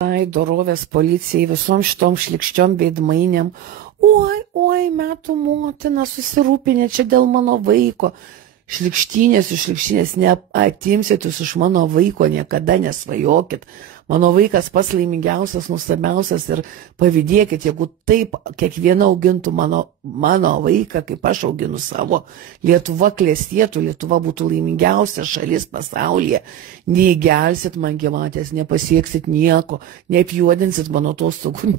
dorovės policijai, visom šitom šlikščiom veidmainėm. Oi, metų motina susirūpinė čia dėl mano vaiko. Šlikštynės neatimsit jūs iš mano vaiko, niekada nesvajokit. Mano vaikas pats laimingiausias, nuostabiausias ir pavydėkit, jeigu taip kiekviena augintų mano vaiką, kaip aš auginu savo, Lietuva klestėtų, Lietuva būtų laimingiausia šalis pasaulyje. Neįgelsit man gyvatės, nepasieksit nieko, neapjuodinsit mano atostogų.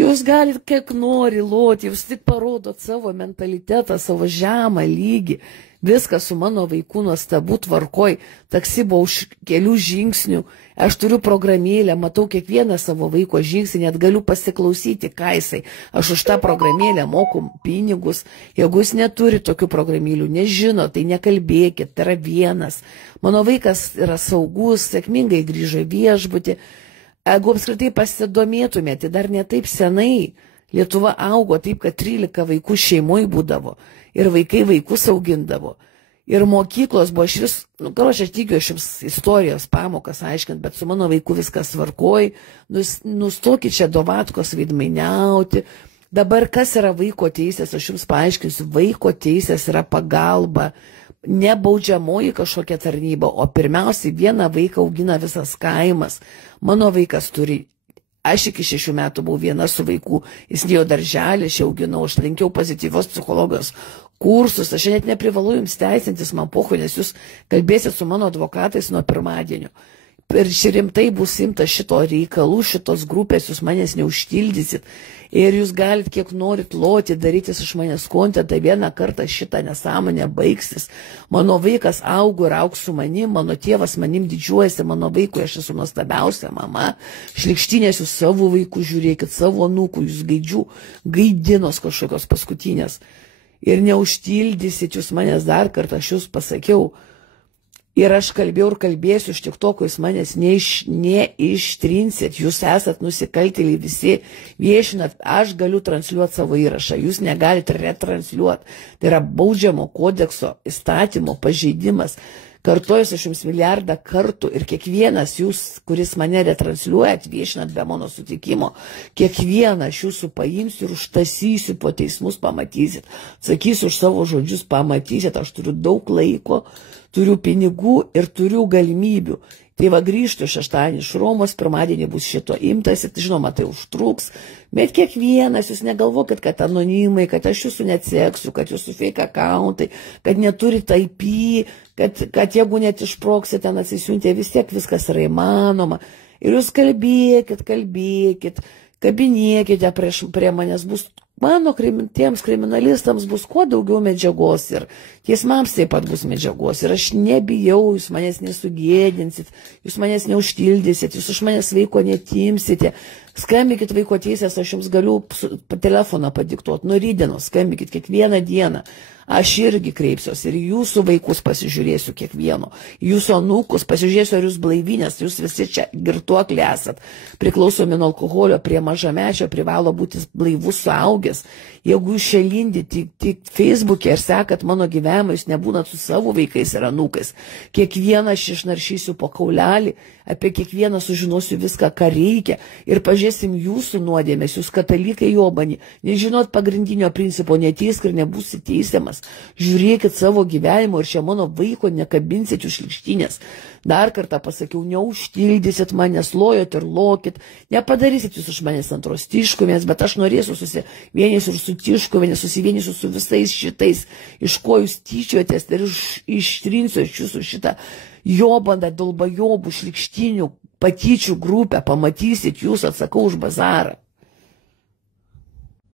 Jūs galit kiek nori loti, jūs tik parodot savo mentalitetą, savo žemą lygį. Viskas su mano vaikų nuostabu tvarkoj, taksi buvo už kelių žingsnių, aš turiu programėlę, matau kiekvieną savo vaiko žingsnį, net galiu pasiklausyti, ką jisai. Aš už tą programėlę moku pinigus, jeigu jis neturi tokių programėlių, nežino, tai nekalbėkit, tai yra vienas. Mano vaikas yra saugus, sėkmingai grįžo į viešbutį. Jeigu apskritai pasidomėtumėte, dar ne taip senai Lietuva augo taip, kad 13 vaikų šeimoje būdavo. Ir vaikai vaikus augindavo. Ir mokyklos buvo aš tikiu, aš jums istorijos pamokas aiškint, bet su mano vaiku viskas tvarkoj. Nustokit čia dovatkos veidmainiauti. Dabar kas yra vaiko teisės, aš jums paaiškinsiu. Vaiko teisės yra pagalba, ne baudžiamoji kažkokia tarnyba, o pirmiausiai vieną vaiką augina visas kaimas. Mano vaikas turi. Aš iki 6 metų buvau viena su vaiku, jis nėjo darželį, aš auginau, aš lankiau pozityvios psichologijos kursus, aš net neprivalu jums teisintis man pochu, nes jūs kalbėsit su mano advokatais nuo pirmadienio. Ir rimtai bus imta šito reikalų, šitos grupės, jūs manęs neužtildysit. Ir jūs galit kiek norit loti, darytis iš manęs kontentą, vieną kartą šitą nesąmonę baigsis. Mano vaikas augo ir augs su manim, mano tėvas manim didžiuojasi, mano vaikui aš esu nuostabiausia mama. Šlikštynės jūs savo vaikų žiūrėkit, savo anūkų, jūs gaidinos kažkokios paskutinės. Ir neužtildysit jūs manęs dar kartą, aš jūs pasakiau. Ir aš kalbėjau ir kalbėsiu iš TikToko, jūs manęs neištrinsit, jūs esat nusikaltėliai visi, viešinat, aš galiu transliuoti savo įrašą, jūs negalite retransliuoti. Tai yra baudžiamo kodekso įstatymo pažeidimas. Kartoju aš jums milijardą kartų ir kiekvienas jūs, kuris mane retransliuojat, viešinat be mano sutikimo, kiekvieną aš jūsų paimsiu ir užtasysiu po teismus, pamatysit. Sakysiu už savo žodžius, pamatysit, aš turiu daug laiko, turiu pinigų ir turiu galimybių. Tai va grįžtu šeštadienį iš Romos, pirmadienį bus šito imtas, žinoma, tai užtruks, bet kiekvienas, jūs negalvokit, kad anonimai, kad aš jūsų neatseksiu, kad jūsų fake accountai, kad neturit IP, kad jeigu net išproksit ten atsisiuntė, vis tiek viskas yra įmanoma. Ir jūs kalbėkit, kabinėkite prie manęs, bus mano tiems kriminalistams bus kuo daugiau medžiagos ir teismams taip pat bus medžiagos. Ir aš nebijau, jūs manęs nesugėdinsit, jūs manęs neužtildysit, jūs iš manęs vaiko netimsite. Skambinkit vaiko teisės, aš jums galiu telefoną padiktuoti, nuo rytdienos skambinkit kiekvieną dieną. Aš irgi kreipsiuosi ir jūsų vaikus pasižiūrėsiu kiekvieno, jūsų anūkus pasižiūrėsiu, ar jūs blaivinės, jūs visi čia girtuokliai esat, priklausomi nuo alkoholio, prie mažamečio privalo būti blaivus suaugęs. Jeigu jūs čia lindit tik Facebook'e ir sekat mano gyvenimą, jūs nebūnat su savo vaikais ir anūkais. Kiekvieną aš išnaršysiu po kaulelį, apie kiekvieną sužinosiu viską, ką reikia ir pažiūrėsim jūsų nuodėmės, jūs katalikai jobani, nežinot pagrindinio principo, neteisk ir nebūsi teisiamas. Žiūrėkit savo gyvenimo ir čia mano vaiko nekabinsit jūs šlikštynės. Dar kartą pasakiau, neužtildysit manęs, lojot ir lokit, nepadarysit jūs iš manęs antros tiškumės, bet aš norėsiu susivienysiu ir su tiškumės, susivienysiu su visais šitais, iš ko jūs tyčiotės ir ištrinsiu iš jūsų šitą jobandą, dalbajobų, šlikštynių, patyčių grupę, pamatysit, jūs atsakau už bazarą.